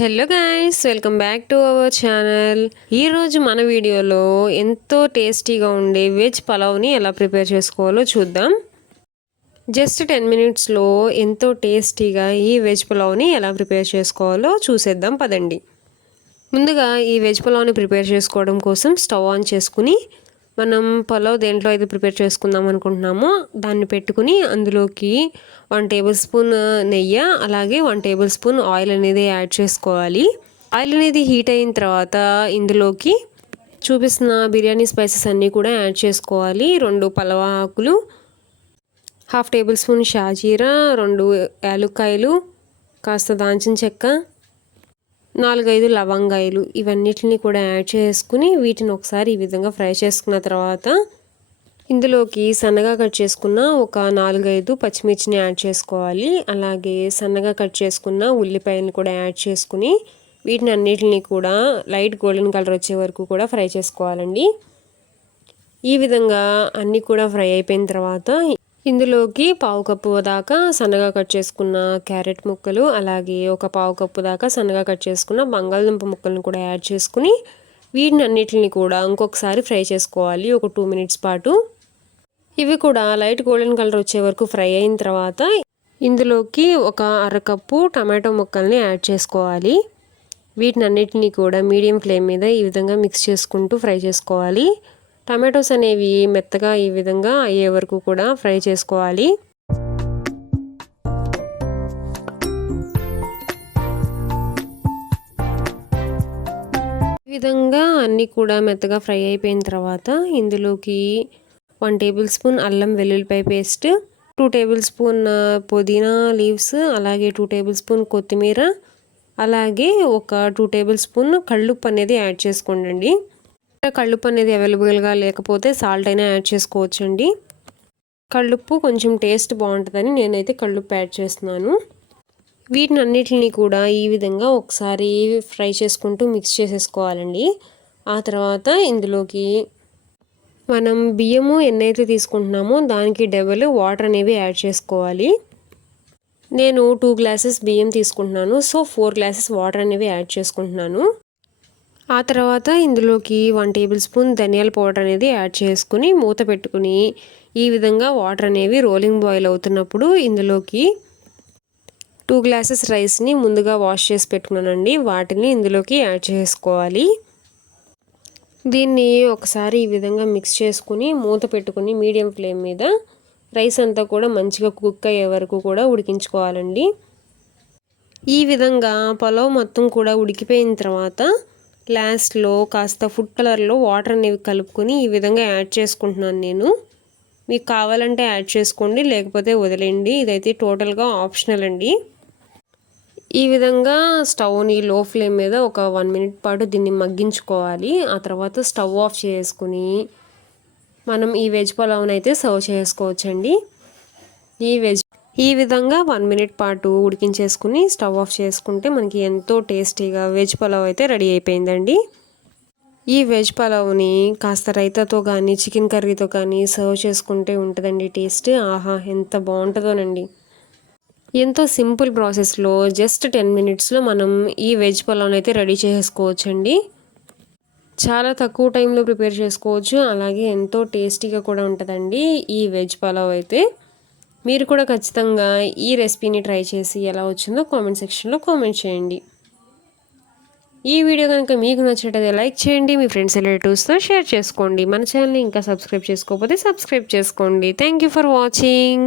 Hello guys, welcome back to our channel. ఈరోజు మన వీడియోలో ఎంతో టేస్టీగా ఉండే వెజ్ పలావ్ని ఎలా ప్రిపేర్ చేసుకోవాలో చూద్దాం. జస్ట్ 10 మినిట్స్లో ఎంతో టేస్టీగా ఈ వెజ్ పలావ్ని ఎలా ప్రిపేర్ చేసుకోవాలో చూసేద్దాం పదండి. ముందుగా ఈ వెజ్ పలావ్ని ప్రిపేర్ చేసుకోవడం కోసం స్టవ్ ఆన్ చేసుకుని మనం పలావ్ దేంట్లో అయితే ప్రిపేర్ చేసుకుందాం అనుకుంటున్నామో దాన్ని పెట్టుకుని అందులోకి 1 టేబుల్ స్పూన్ నెయ్యి అలాగే 1 టేబుల్ స్పూన్ ఆయిల్ అనేది యాడ్ చేసుకోవాలి. ఆయిల్ అనేది హీట్ అయిన తర్వాత ఇందులోకి చూపిస్తున్న బిర్యానీ స్పైసెస్ అన్నీ కూడా యాడ్ చేసుకోవాలి. 2 పలావ్ ఆకులు, 1/2 టేబుల్ స్పూన్ షాజీరా, 2 యాలుక్కాయలు, కాస్త దాల్చిన చెక్క, 4-5 లవంగాయలు ఇవన్నిటిని కూడా యాడ్ చేసుకుని వీటిని ఒకసారి ఈ విధంగా ఫ్రై చేసుకున్న తర్వాత ఇందులోకి సన్నగా కట్ చేసుకున్న ఒక 4-5 పచ్చిమిర్చిని యాడ్ చేసుకోవాలి. అలాగే సన్నగా కట్ చేసుకున్న ఉల్లిపాయలను కూడా యాడ్ చేసుకుని వీటిని అన్నిటిని కూడా లైట్ గోల్డెన్ కలర్ వచ్చే వరకు కూడా ఫ్రై చేసుకోవాలండి. ఈ విధంగా అన్నీ కూడా ఫ్రై అయిపోయిన తర్వాత ఇందులోకి 1/2 కప్పు దాకా సన్నగా కట్ చేసుకున్న క్యారెట్ ముక్కలు, అలాగే ఒక 1/2 కప్పు దాకా సన్నగా కట్ చేసుకున్న బంగాళదుంప ముక్కలను కూడా యాడ్ చేసుకుని వీటిని అన్నిటిని కూడా ఇంకొకసారి ఫ్రై చేసుకోవాలి ఒక 2 మినిట్స్ పాటు. ఇవి కూడా లైట్ గోల్డెన్ కలర్ వచ్చే వరకు ఫ్రై అయిన తర్వాత ఇందులోకి ఒక 1/2 కప్పు టమాటో ముక్కల్ని యాడ్ చేసుకోవాలి. వీటిని అన్నిటిని కూడా మీడియం ఫ్లేమ్ మీద ఈ విధంగా మిక్స్ చేసుకుంటూ ఫ్రై చేసుకోవాలి. టమాటోస్ అనేవి మెత్తగా ఈ విధంగా అయ్యే వరకు కూడా ఫ్రై చేసుకోవాలి. ఈ విధంగా అన్నీ కూడా మెత్తగా ఫ్రై అయిపోయిన తర్వాత ఇందులోకి 1 టేబుల్ స్పూన్ అల్లం వెల్లుల్లిపాయ పేస్ట్, 2 టేబుల్ స్పూన్ పుదీనా లీవ్స్, అలాగే 2 టేబుల్ స్పూన్ కొత్తిమీర, అలాగే ఒక 2 టేబుల్ స్పూన్ కళ్ళుప్పు అనేది యాడ్ చేసుకోండి. కళ్ళుప్పు అనేది అవైలబుల్గా లేకపోతే సాల్ట్ అయినా యాడ్ చేసుకోవచ్చండి. కళ్ళుప్పు కొంచెం టేస్ట్ బాగుంటుందని నేనైతే కళ్ళుప్పు యాడ్ చేస్తున్నాను. వీటిని అన్నిటిని కూడా ఈ విధంగా ఒకసారి ఫ్రై చేసుకుంటూ మిక్స్ చేసేసుకోవాలండి. ఆ తర్వాత ఇందులోకి మనం బియ్యము ఎన్నైతే తీసుకుంటున్నామో దానికి డబుల్ వాటర్ అనేవి యాడ్ చేసుకోవాలి. నేను 2 గ్లాసెస్ బియ్యం తీసుకుంటున్నాను, సో 4 గ్లాసెస్ వాటర్ అనేవి యాడ్ చేసుకుంటున్నాను. ఆ తర్వాత ఇందులోకి 1 టేబుల్ స్పూన్ ధనియాల పౌడర్ అనేది యాడ్ చేసుకుని మూత పెట్టుకుని ఈ విధంగా వాటర్ అనేవి రోలింగ్ బాయిల్ అవుతున్నప్పుడు ఇందులోకి 2 గ్లాసెస్ రైస్ని ముందుగా వాష్ చేసి పెట్టుకున్నానండి, వాటిని ఇందులోకి యాడ్ చేసుకోవాలి. దీన్ని ఒకసారి ఈ విధంగా మిక్స్ చేసుకుని మూత పెట్టుకుని మీడియం ఫ్లేమ్ మీద రైస్ అంతా కూడా మంచిగా కుక్ అయ్యే వరకు కూడా ఉడికించుకోవాలండి. ఈ విధంగా పలావ్ మొత్తం కూడా ఉడికిపోయిన తర్వాత లాస్ట్లో కాస్త ఫుడ్ కలర్లో వాటర్ అనేవి కలుపుకొని ఈ విధంగా యాడ్ చేసుకుంటున్నాను నేను. మీకు కావాలంటే యాడ్ చేసుకోండి, లేకపోతే వదిలేండి. ఇదైతే టోటల్గా ఆప్షనల్ అండి. ఈ విధంగా స్టవ్ని లో ఫ్లేమ్ మీద ఒక 1 మినిట్ పాటు దీన్ని మగ్గించుకోవాలి. ఆ తర్వాత స్టవ్ ఆఫ్ చేసుకుని మనం ఈ వెజ్ పలావ్ని అయితే సర్వ్ చేసుకోవచ్చండి. ఈ విధంగా 1 మినిట్ పాటు ఉడికించేసుకుని స్టవ్ ఆఫ్ చేసుకుంటే మనకి ఎంతో టేస్టీగా వెజ్ పలావ్ అయితే రెడీ అయిపోయిందండి. ఈ వెజ్ పలావ్ని కాస్త రైతాతో కానీ చికెన్ కర్రీతో కానీ సర్వ్ చేసుకుంటే ఉంటుందండి టేస్ట్. ఆహా, ఎంత బాగుంటుందోనండి. ఎంతో సింపుల్ ప్రాసెస్లో జస్ట్ 10 మినిట్స్లో మనం ఈ వెజ్ పలావ్ని అయితే రెడీ చేసుకోవచ్చండి. చాలా తక్కువ టైంలో ప్రిపేర్ చేసుకోవచ్చు, అలాగే ఎంతో టేస్టీగా కూడా ఉంటుందండి ఈ వెజ్ పలావ్ అయితే. మీరు కూడా ఖచ్చితంగా ఈ రెసిపీని ట్రై చేసి ఎలా వచ్చిందో కామెంట్ సెక్షన్లో కామెంట్ చేయండి. ఈ వీడియో కనుక మీకు నచ్చినట్లయితే లైక్ చేయండి, మీ ఫ్రెండ్స్ రిలేటివ్స్తో షేర్ చేసుకోండి. మన ఛానల్ని ఇంకా సబ్స్క్రైబ్ చేసుకోకపోతే సబ్స్క్రైబ్ చేసుకోండి. Thank you for watching.